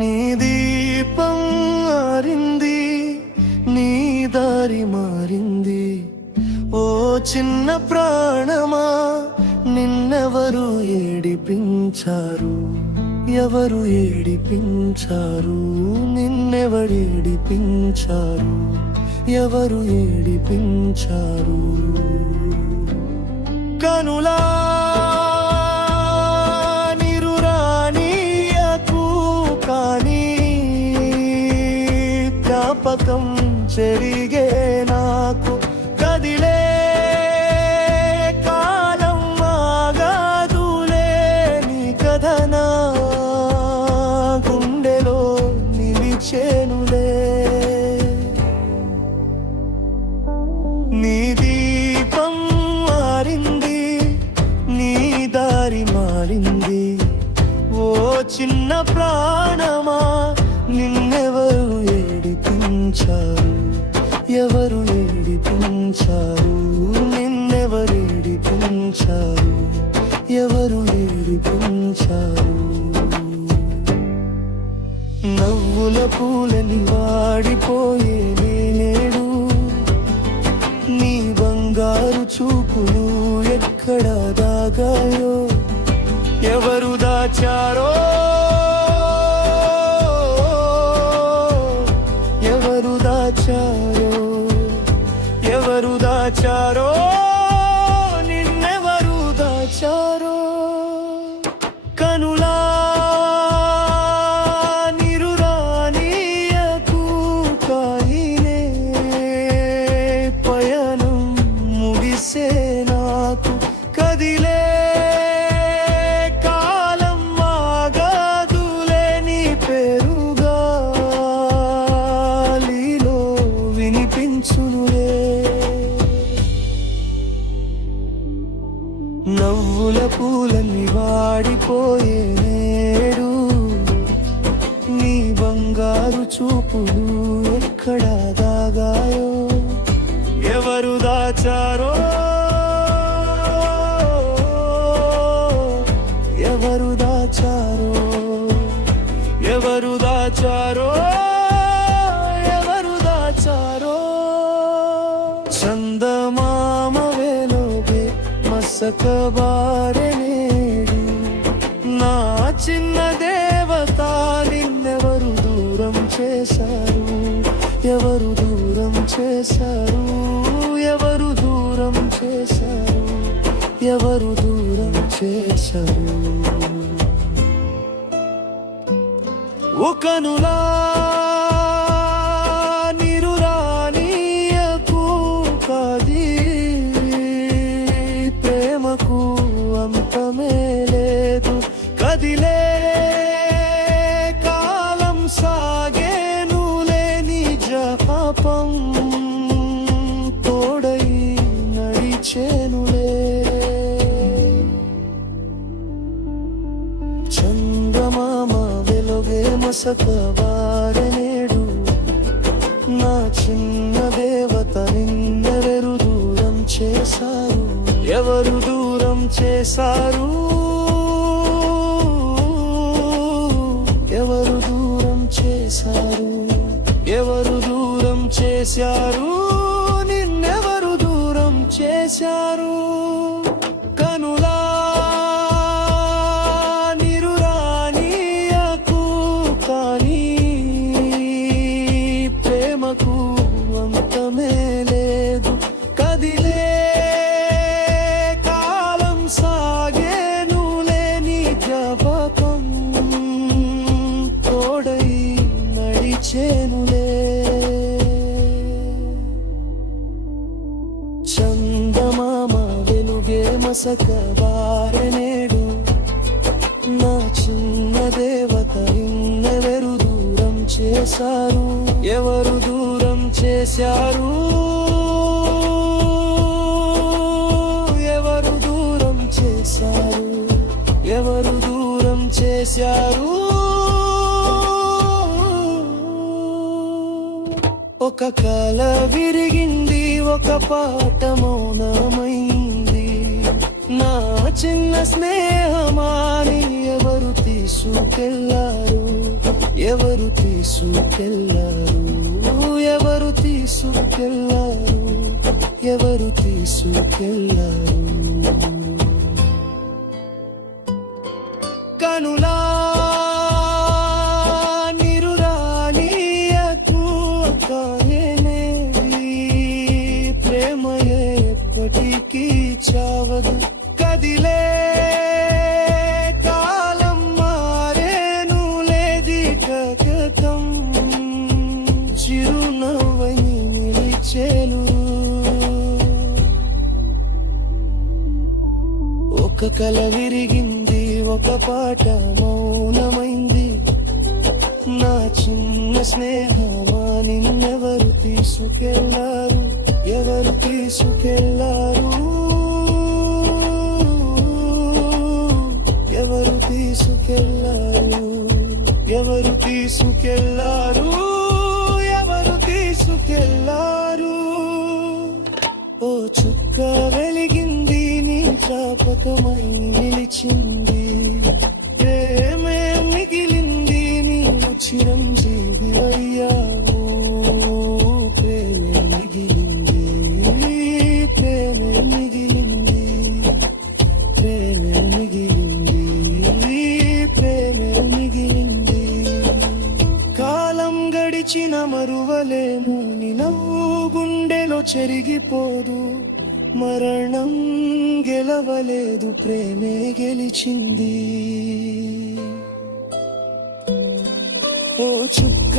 నీ దీపం ఆరింది, నీ దారి మారింది. ఓ చిన్న ప్రాణమా, నిన్నెవరు ఏడిపించారు? ఎవరు ఏడిపించారు? నిన్నెవరు ఏడిపించారు? ఎవరు ఏడిపించారు? కనులా నిరురానీయకు కానీ జ్ఞాపకం చెరిగే నాకు. కదిలే కాలం ఆగాదులే, నీ కథ నా గుండెలో నిలిచేనులే. నీ దీపం మారింది, నీ దారి మారింది. ఓ చిన్న ప్రాణమా, నిన్నెవరు ఏడిపించారు? ఎవరు ఏడిపించారు? నిన్నెవరు ఏడిపించారు? ఎవరు ఏడిపించారు? నవ్వుల పూలని వాడిపోయే నేడు, నీ బంగారు చూపులు ఎక్కడ దాగాయో? ఎవరు దాచారో? ఎవరు దాచారో? ఎవరు దాచారో? నిన్నెవరు దాచారో? కనులా నిరురానీయకు కాయినే పయనం ముగిసే నాకు. కదిలే కాలం ఆగాదులే, నీ పేరుగా గాలిలో వినిపించునులే. నవ్వుల పూలన్నీ వాడిపోయే నేడు, నీ బంగారు చూపులు ఎక్కడ దాగాయో? ఎవరు దాచారో? ఎవరు దాచారో? ఎవరు దాచారో? ఎవరు దాచారో? చందమామ వెలుగే మసకబారె నేడు, నా చిన్న దేవత నిన్నెవరు దూరం చేశారు? ఎవరు దూరం చేశారు? ఎవరు దూరం చేశారు? ఎవరు దూరం చేశారు? ఓ కనులా నిరురానీయకు కాది ప్రేమకు అంతమే లేదు. కదిలే కాలం సాగేనులే, నీ జపం తోడై నడిచేనులే. చందమామ వెలుగే మసకబారె నేడు, నా చిన్న దేవత నిన్నెవరు దూరం చేశారు? ఎవరు దూరం చేశారు? ఎవరు దూరం చేశారు? ఎవరు దూరం చేశారు? నిన్నెవరు దూరం చేశారు? కనులా నిరురానీయకు కానీ ప్రేమకు అంతమే లేదు. కదిలే కాలం సాగేనులే, నీ జ్ఞాపకం తోడై నడిచేనులే. చందమామ వెలుగే మసకబారె నేడు, నా చిన్న దేవత నిన్నెవరు దూరం చేశారు? ఎవరు దూరం చేశారు? ఎవరు దూరం చేశారు? ఎవరు దూరం చేశారు? ఒక కల విరిగింది, ఒక పాట మౌనమైంది. నా చిన్న స్నేహమాని ఎవరు తీసుకెళ్లారు? ఎవరు తీసుకెళ్ళారు, ఎవరు తీసుకెళ్ళారు, ఎవరు తీసుకెళ్ళారు. కనులా నిరురాలియకు కానేది, ప్రేమ ఎప్పటికీ చావదు. కదిలే కాలం మారేను లేదికం, చిరునవ్వని నిలిచేను. ఒక కల విరిగింది, ఒక పాట మౌనమైంది. నా చిన్న స్నేహమా నిన్నెవరు తీసుకెళ్ళారు, ఎవరు తీసుకెళ్ళారు, ఎవరు తీసుకెళ్ళారు, ఎవరు తీసుకెళ్ళారు, ఎవరు తీసుకెళ్ళారు. ఓ చుక్క వెలిగింది, నీ జ్ఞాపకమై నిలిచింది. ప్రేమే మిగిలింది, నీ చిరంజీవి అయ్యావు. ప్రేమే మిగిలింది, ప్రేమే మిగిలింది, ప్రేమే మిగిలింది, ప్రేమే మిగిలింది. కాలం గడిచిన మరువలేము, నీ నవ్వు గుండెలో చెరిగిపోదు. మరణం గెలవలేదు, ప్రేమే గెలిచింది. ఓ చుక్క